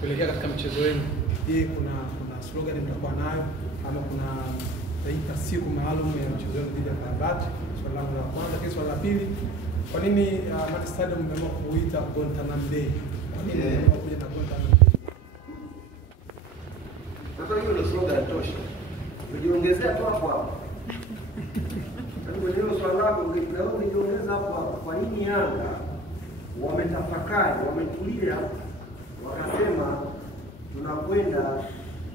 kuelekea katika mchezo wenu. Hii kuna slogan mtakuwa nayo ama kuna taita siku maalum ya mchezo wenu dhidi ya Farabat? Swali langu la kwanza. Kisha swali la pili, kwa nini Mati Stadium mmeamua kuita Guantanamo Day? Kwa nini mmeamua kuita Guantanamo Day? Sasa hiyo ndio slogan tosha. Ujiongezea tu hapo hapo. Kwa hiyo swali lako ungejiongeza hapo hapo. Kwa nini Yanga wametafakari, wametulia, wakasema tunakwenda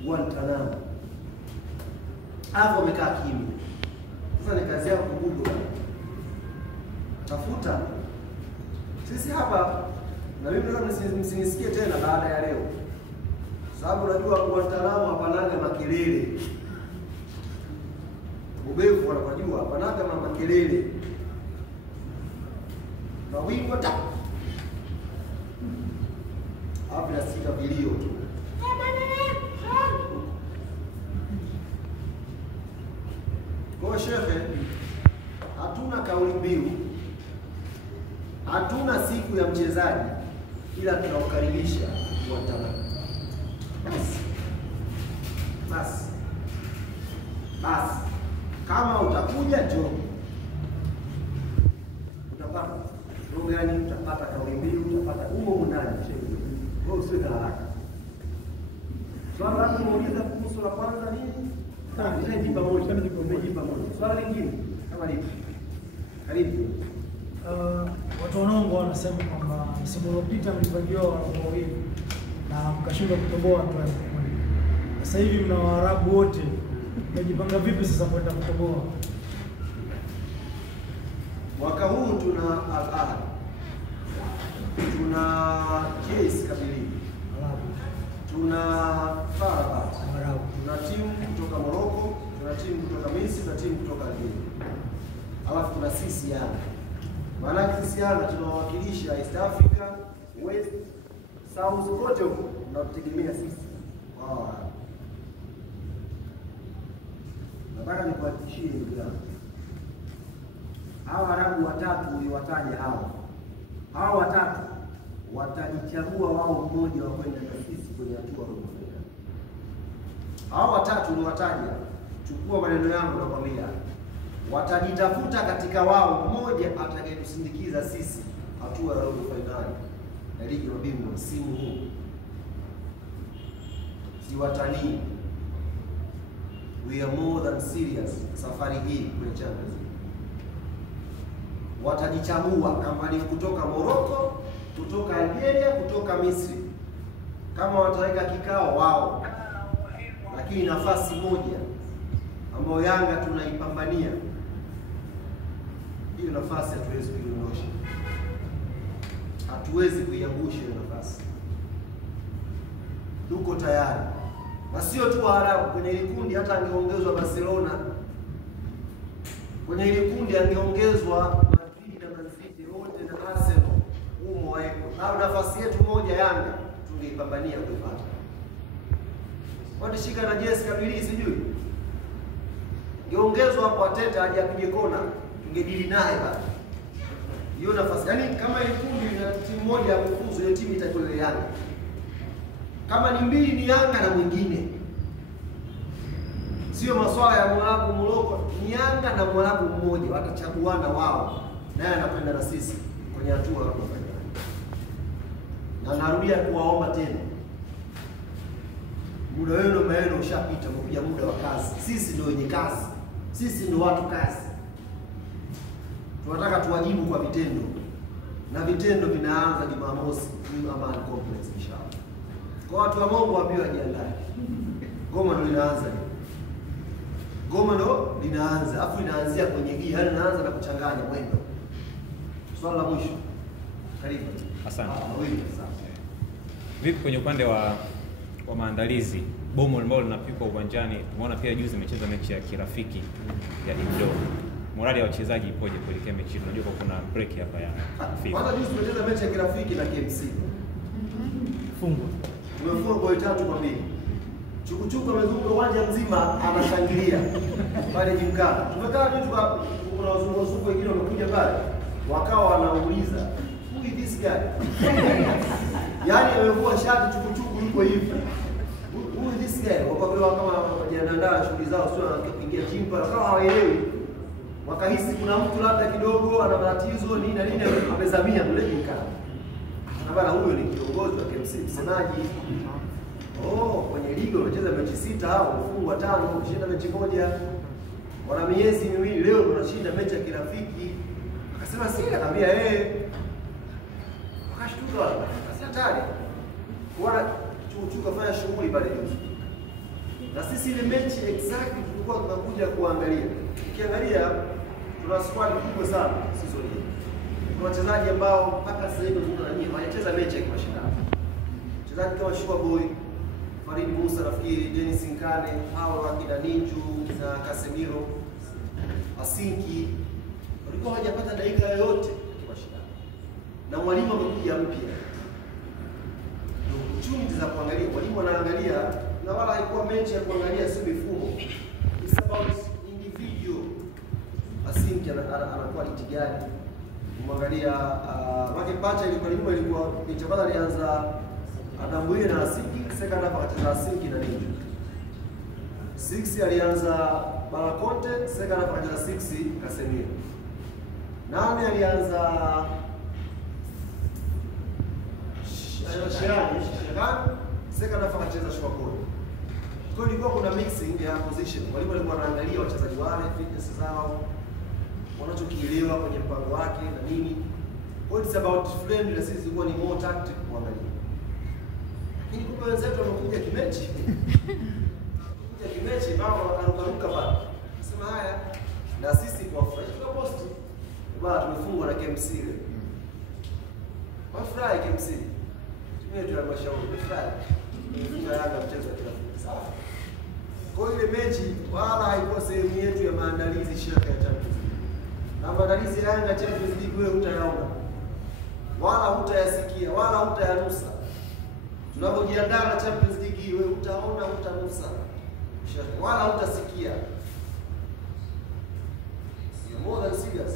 Guantanamo? Hapo wamekaa kimya. Sasa ni kazi yao kugugu. Tafuta. Sisi hapa na mimi nataka msinisikie tena baada ya leo. Sababu unajua Guantanamo hapanaga makelele. Ubevu wanapajua hapanaga makelele. Na wimbo ta. Hapo nasika vilio tu. Kwa shehe, hatuna kauli mbiu, hatuna siku ya mchezaji, ila tunaukaribisha Guantanamo. Basi kama utakuja njoo, utapata gani, utapata kauli mbiu, utapata humo ndani shehe. Wewe usiwe na haraka. Swali langu muuliza kuhusu la kwanza nini? Nimejibu moja. Swali lingine kama lipi? Karibu. Watu wanaongo wanasema kwamba msimu uliopita mlipangiwa wanakuwa wawili na mkashindwa kutoboa hatua ya makundi. Sasa hivi mna Waarabu wote. Mmejipanga vipi sasa kwenda kutoboa? Mwaka huu tuna Al-Ahly. Tuna JS Kabylie. Tuna Farabat. Tuna timu kutoka Morocco, tuna timu kutoka Misri, na timu kutoka Algeria. Alafu tuna sisi Yanga. Maana sisi Yanga tunawakilisha East Africa, West, South, kote huko. Tunategemea sisi. Nataka nikuhakikishie ndugu yangu. Hawa Waarabu watatu uliwataja hao watatu watajichagua wao mmoja wa kwenda na sisi kwenye hatua robo fainali. Hao watatu uliwataja, chukua maneno yangu na kwambia, watajitafuta katika wao mmoja atakayetusindikiza sisi hatua ya robo fainali ya ligi ya mabingwa msimu huu. Si watanii. We are more than serious safari hii kwenye Champions League. Watajichagua kama ni kutoka Morocco, kutoka Algeria, kutoka Misri. Kama wataweka kikao wao. Lakini nafasi moja ambayo Yanga tunaipambania, hiyo nafasi hatuwezi kuiondosha. Hatuwezi kuiangusha hiyo nafasi. Tuko tayari. Na sio tu Waarabu, kwenye ile kundi hata angeongezwa Barcelona. Kwenye ile kundi angeongezwa Madrid na Man City wote na Arsenal. Humo waeko. Na nafasi yetu moja Yanga tungeipambania kuipata. Watashika na JS Kabylie sijui. Angeongezwa hapo Ateta aje apige kona, tungedili naye bado. Hiyo nafasi. Yaani kama ile kundi na timu moja ya kufuzu, hiyo timu itakuwa Yanga. Kama ni mbili ni Yanga na mwingine. Sio maswala ya Mwarabu Morocco, ni Yanga na Mwarabu mmoja watachaguana wao. Naye anakwenda na sisi kwenye hatua ya robo fainali. Na narudia kuwaomba tena. Muda wenu ushapita, mkuja muda wa kazi. Sisi ndio wenye kazi. Sisi ndio watu kazi. Tunataka tuwajibu kwa vitendo. Na vitendo vinaanza Jumamosi, New Aman Complex inshallah. Kwa watu wa Mungu waambie wajiandae. Goma ndio linaanza. Goma ndio linaanza. Afu inaanzia kwenye gia, yaani inaanza na kuchanganya mwendo. Swali la mwisho. Karibu. Asante. Vipi kwenye upande wa maandalizi? Bomo ambalo linapikwa uwanjani, tumeona pia juzi imecheza mechi ya kirafiki ya indoor. Morali ya wachezaji ipoje kuelekea mechi? Unajua kuna break hapa ya FIFA. Kwanza juzi tumecheza mechi ya kirafiki na KMC. Fungwa. Tumefungwa goli 3-2. Chukuchuku amezunguka uwanja mzima anashangilia pale Jimkana. Tumekaa tu kuna wazungu wengine wamekuja pale wakawa wanauliza who is this guy? Yaani amevua shati Chukuchuku iko hivi. Huyu this guy wakapewa kama wajiandaa shughuli zao, sio kuingia gym pale, kama hawaelewi. Wakahisi kuna mtu labda kidogo ana matatizo nini na nini, amezamia mle jikana. Na bana, huyo ni kiongozi wa KMC, msemaji. Kwenye ligi wamecheza mechi 6 hao, wamefungwa 5, kushinda mechi 1. Wana miezi miwili, leo wanashinda mechi ya kirafiki. Akasema si, akamwambia akashtuka wala. Sasa hatari. Wana chuka fanya shughuli pale juzi. Na sisi ile mechi exactly tulikuwa tunakuja kuangalia. Ukiangalia tuna squad kubwa sana sisi wote. Kuna wachezaji ambao mpaka sasa hivi tuna nani wanacheza mechi ya kimashindano. Wachezaji kama Shua Boy, Farid Musa, nafikiri Dennis Nkane, hao wakina Ninju na Casemiro, Asinki walikuwa hawajapata dakika yoyote kwa mashindano. Na mwalimu amekuja mpya. Opportunity za kuangalia, mwalimu anaangalia, na wala haikuwa mechi ya kuangalia si mifumo. It's about individual. Asinki anakuwa litigani. Kumwangalia wake pacha ilikuwa itabada alianza Adambuye na Asinki, second half akacheza Asinki na Ninju. 6 alianza Balakonte, second half akacheza 6 Casemiro. 8 alianza Shirani, second half akacheza Shua Boy. Kwa hiyo ilikuwa kuna mixing ya position. Mwalimu alikuwa anaangalia wachezaji wale, fitness zao, wanachokielewa kwenye mpango wake na nini. It's about friendly, na sisi ilikuwa ni more tactic kuangalia. Lakini kumbe wenzetu wamekuja kimechi. Kuja kimechi bao wakaruka pale. Sema haya na sisi kwa fresh kwa post. Bwana tumefungwa na KMC ile. Wafurahi KMC. Tumie tu halmashauri, wafurahi. Tumefunga Yanga mchezo wa kirafiki. Sawa. Kwa ile mechi wala haikuwa sehemu yetu ya maandalizi shirika ya Champions League. Na maandalizi ya Yanga Champions League wewe utayaona. Wala hutayasikia, wala hutayanusa. Tunapojiandaa na Champions League wewe utaona, utanusa. Wala hutasikia. You're more than serious.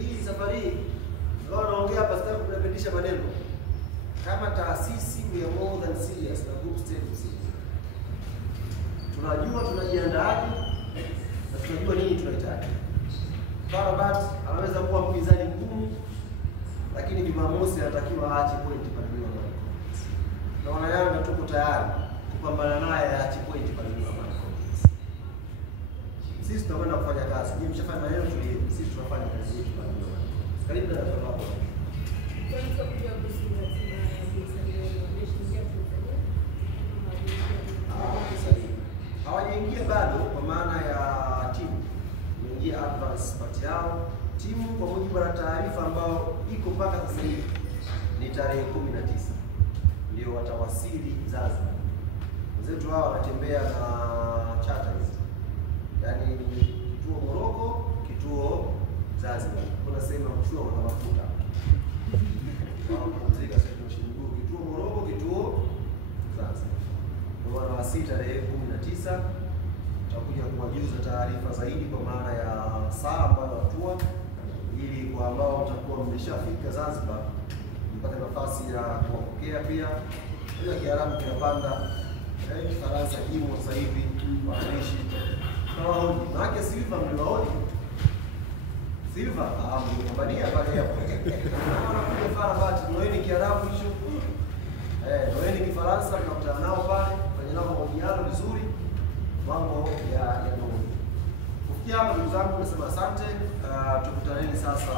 Hii safari ndio naongea hapa, sitaki kubadilisha maneno. Kama taasisi we are more than serious na group stage. Tunajua tunajiandaaje na tunajua nini tunahitaji. Farabat anaweza kuwa mpinzani mgumu, lakini Jumamosi anatakiwa aache point pale nyuma. Na wana Yanga tuko tayari kupambana naye aache point pale nyuma. Sisi tunakwenda kufanya kazi. Nyinyi mshafanya maneno tulio. Sisi tunafanya kazi yetu pale nyuma. Karibu na sababu. Hawajaingia bado kwa maana ya timu. Imeingia advance part yao. Timu kwa mujibu wa taarifa ambao iko mpaka sasa hivi ni tarehe 19 ndio watawasili Zanzibar. Wenzetu hao wanatembea na charters. Yaani kituo Morocco, kituo Zanzibar. Kuna sehemu ya kuchua na mafuta. Kupumzika sehemu kituo Morocco, kituo Zanzibar. Kwa maana wasili tarehe 19 tutakuja kuwajuza taarifa zaidi kwa maana ya saa ambayo watua, ili kwa ambao mtakuwa mmeshafika Zanzibar mpate nafasi ya kuwapokea pia. Hiyo Kiarabu kinapanda, Kifaransa kimo sasa hivi wanaishi. Tunawaoni. Maana Silva mliwaoni? Silva mlipambania pale hapo. Wanakuja Farabat, tunaweni Kiarabu hicho. Tunaweni Kifaransa, tunakutana nao pale, kwenye nao mahojiano vizuri. Mambo ya ndugu. Kufikia hapa ndugu zangu nasema asante. Tukutaneni sasa